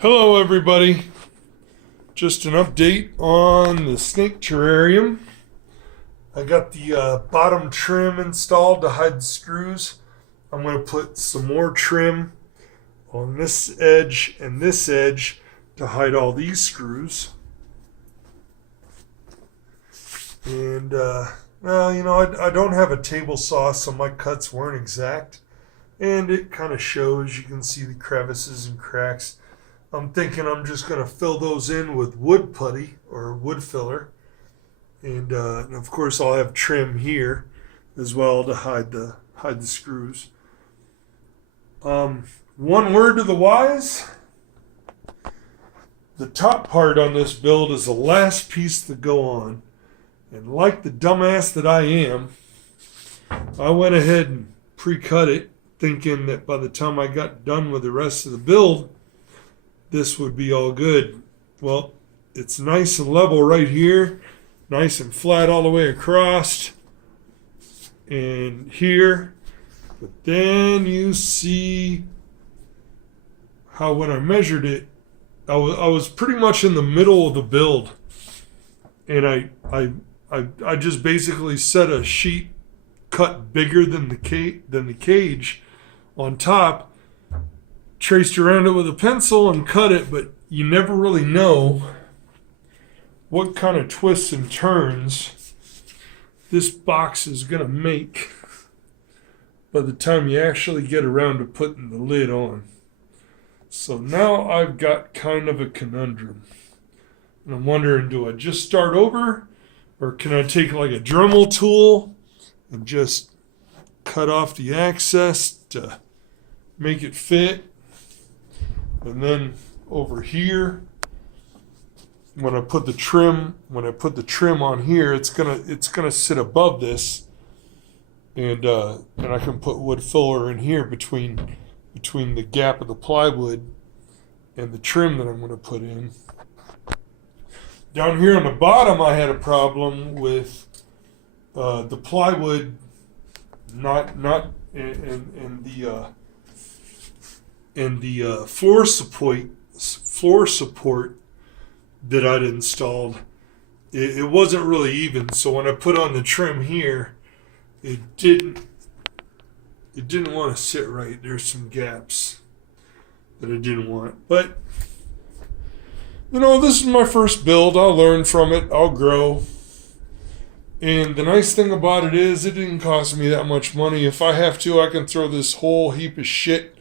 Hello everybody, just an update on the snake terrarium. I got the bottom trim installed to hide the screws. I'm going to put some more trim on this edge and this edge to hide all these screws. And I don't have a table saw, so my cuts weren't exact, and it kind of shows. You can see the crevices and cracks. I'm thinking I'm just going to fill those in with wood putty or wood filler. And of course I'll have trim here as well to hide the screws. One word to the wise. The top part on this build is the last piece to go on. And like the dumbass that I am, I went ahead and pre-cut it, thinking that by the time I got done with the rest of the build, this would be all good. Well, it's nice and level right here, nice and flat all the way across, and here. But then you see how when I measured it, I was pretty much in the middle of the build, and I just basically set a sheet cut bigger than the cage on top, traced around it with a pencil and cut it, but you never really know what kind of twists and turns this box is going to make by the time you actually get around to putting the lid on. So now I've got kind of a conundrum. And I'm wondering, do I just start over, or can I take like a Dremel tool and just cut off the access to make it fit? And then over here, when I put the trim on here, it's gonna sit above this, and I can put wood filler in here between the gap of the plywood and the trim that I'm gonna put in. Down here on the bottom, I had a problem with the plywood not in the floor support that I'd installed. It wasn't really even, so when I put on the trim here, it didn't want to sit right. There's some gaps that I didn't want, but this is my first build. I'll learn from it. I'll grow. And the nice thing about it is it didn't cost me that much money. If I have to, I can throw this whole heap of shit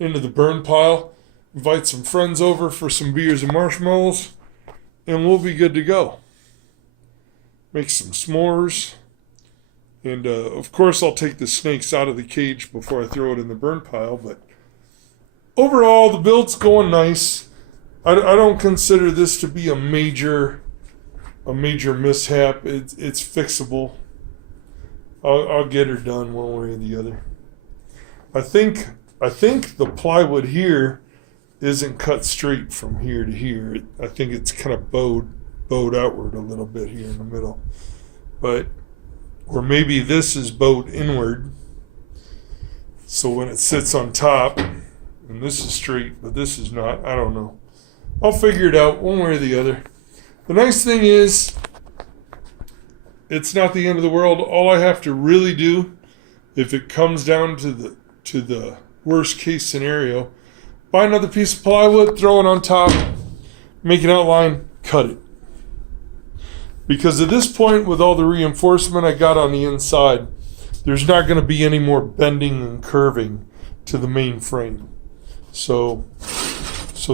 into the burn pile, invite some friends over for some beers and marshmallows, and we'll be good to go. Make some s'mores. And of course I'll take the snakes out of the cage before I throw it in the burn pile, but overall the build's going nice. I don't consider this to be a major mishap. It's fixable. I'll get her done one way or the other. I think the plywood here isn't cut straight from here to here. I think it's kind of bowed outward a little bit here in the middle. Or maybe this is bowed inward. So when it sits on top, and this is straight, but this is not, I don't know. I'll figure it out one way or the other. The nice thing is, it's not the end of the world. All I have to really do, if it comes down to the worst case scenario, buy another piece of plywood, throw it on top, make an outline, cut it. Because at this point, with all the reinforcement I got on the inside, there's not going to be any more bending and curving to the main frame. So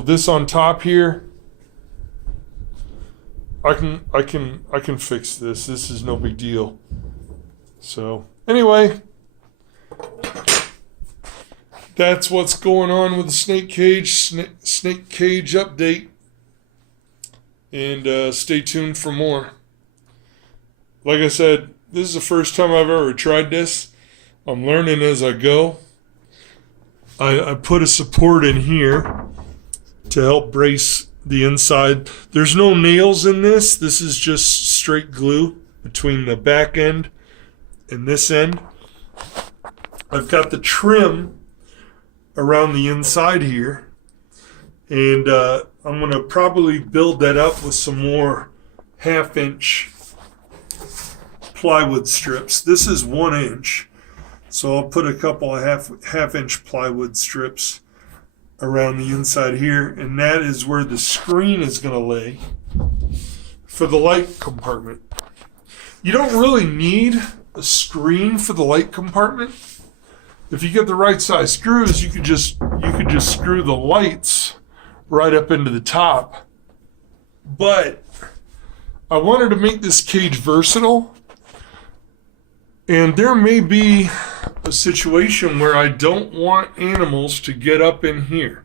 this on top here, I can fix this. This is no big deal. So anyway, that's what's going on with the snake cage update. And stay tuned for more. Like I said, this is the first time I've ever tried this. I'm learning as I go. I put a support in here to help brace the inside. There's no nails in this. This is just straight glue between the back end and this end. I've got the trim around the inside here, And I'm going to probably build that up with some more 1/2 inch plywood strips. This is 1 inch. So I'll put a couple of half inch plywood strips around the inside here. And that is where the screen is going to lay for the light compartment. You don't really need a screen for the light compartment. If you get the right size screws, you could just screw the lights right up into the top. But I wanted to make this cage versatile, and there may be a situation where I don't want animals to get up in here.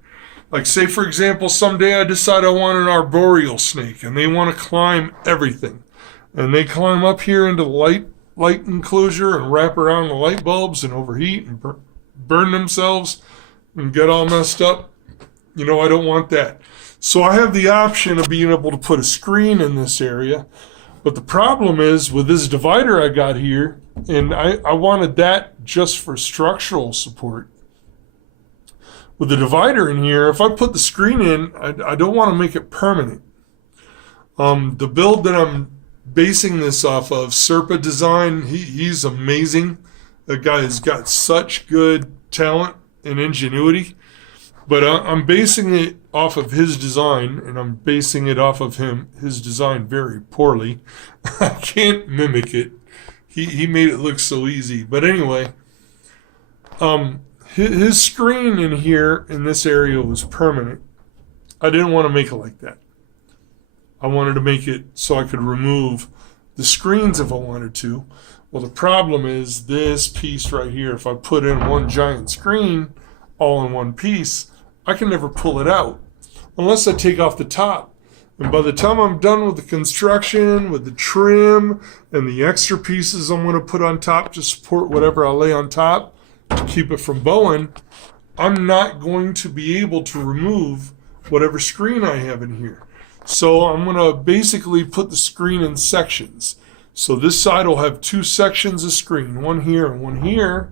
Like, say for example, someday I decide I want an arboreal snake and they want to climb everything. And they climb up here into the light enclosure and wrap around the light bulbs and overheat and burn themselves and get all messed up. I don't want that. So I have the option of being able to put a screen in this area. But the problem is with this divider I got here, and I wanted that just for structural support. With the divider in here, if I put the screen in, I don't want to make it permanent. The build that I'm basing this off of, SerpaDesign, he's amazing. That guy has got such good talent and ingenuity. But I'm basing it off of his design, and I'm basing it off of his design very poorly. I can't mimic it. He made it look so easy. But anyway, his screen in here in this area was permanent. I didn't want to make it like that. I wanted to make it so I could remove the screens if I wanted to. Well, the problem is this piece right here. If I put in one giant screen all in one piece, I can never pull it out unless I take off the top. And by the time I'm done with the construction, with the trim, and the extra pieces I'm going to put on top to support whatever I lay on top to keep it from bowing, I'm not going to be able to remove whatever screen I have in here. So I'm going to basically put the screen in sections. So this side will have 2 sections of screen, one here and one here.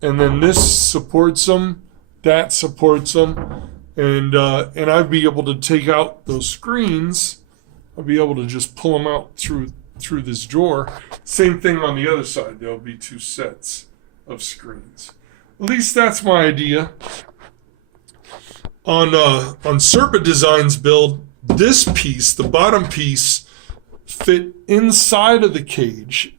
And then this supports them, that supports them. And I'd be able to take out those screens. I'll be able to just pull them out through this drawer. Same thing on the other side. There'll be 2 sets of screens. At least that's my idea. On SerpaDesign's build, this piece, the bottom piece, fit inside of the cage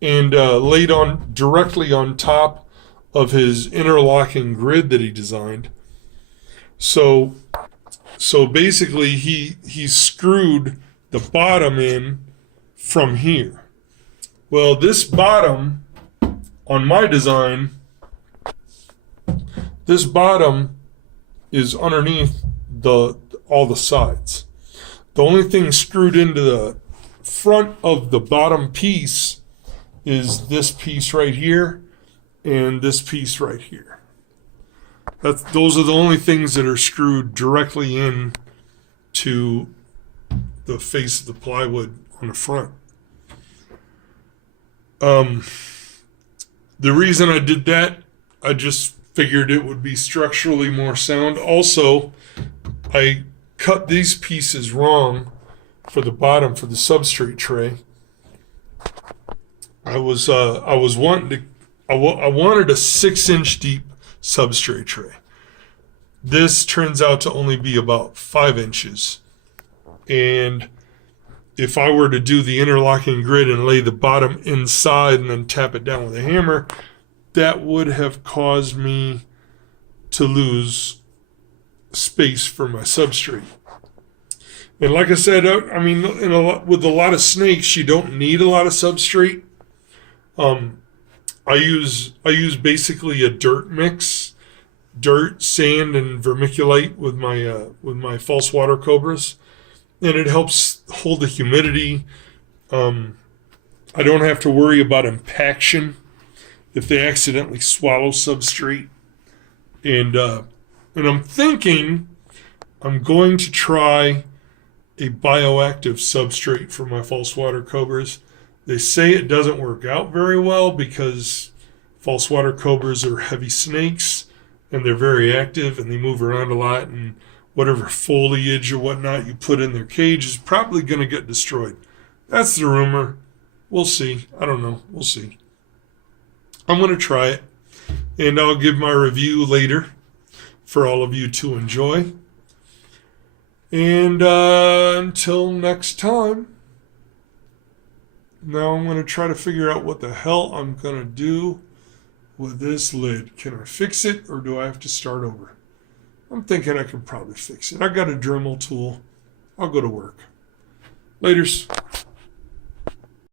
and laid on directly on top of his interlocking grid that he designed. So basically he screwed the bottom in from here. Well, this bottom on my design, this bottom is underneath all the sides. The only thing screwed into the front of the bottom piece is this piece right here and this piece right here. Those are the only things that are screwed directly in to the face of the plywood on the front. The reason I did that, I just figured it would be structurally more sound. Also, I cut these pieces wrong for the bottom, for the substrate tray. I wanted a 6-inch deep substrate tray. This turns out to only be about 5 inches. And if I were to do the interlocking grid and lay the bottom inside and then tap it down with a hammer, that would have caused me to lose space for my substrate. And like I said, I mean, with a lot of snakes, you don't need a lot of substrate. I use basically a dirt mix, dirt, sand, and vermiculite with my false water cobras, and it helps hold the humidity. I don't have to worry about impaction if they accidentally swallow substrate. And I'm thinking I'm going to try a bioactive substrate for my false water cobras. They say it doesn't work out very well because false water cobras are heavy snakes and they're very active and they move around a lot, and whatever foliage or whatnot you put in their cage is probably going to get destroyed. That's the rumor. We'll see. I don't know. We'll see. I'm going to try it, and I'll give my review later for all of you to enjoy. And until next time, now I'm going to try to figure out what the hell I'm going to do with this lid. Can I fix it, or do I have to start over? I'm thinking I can probably fix it. I got a Dremel tool. I'll go to work. Laters.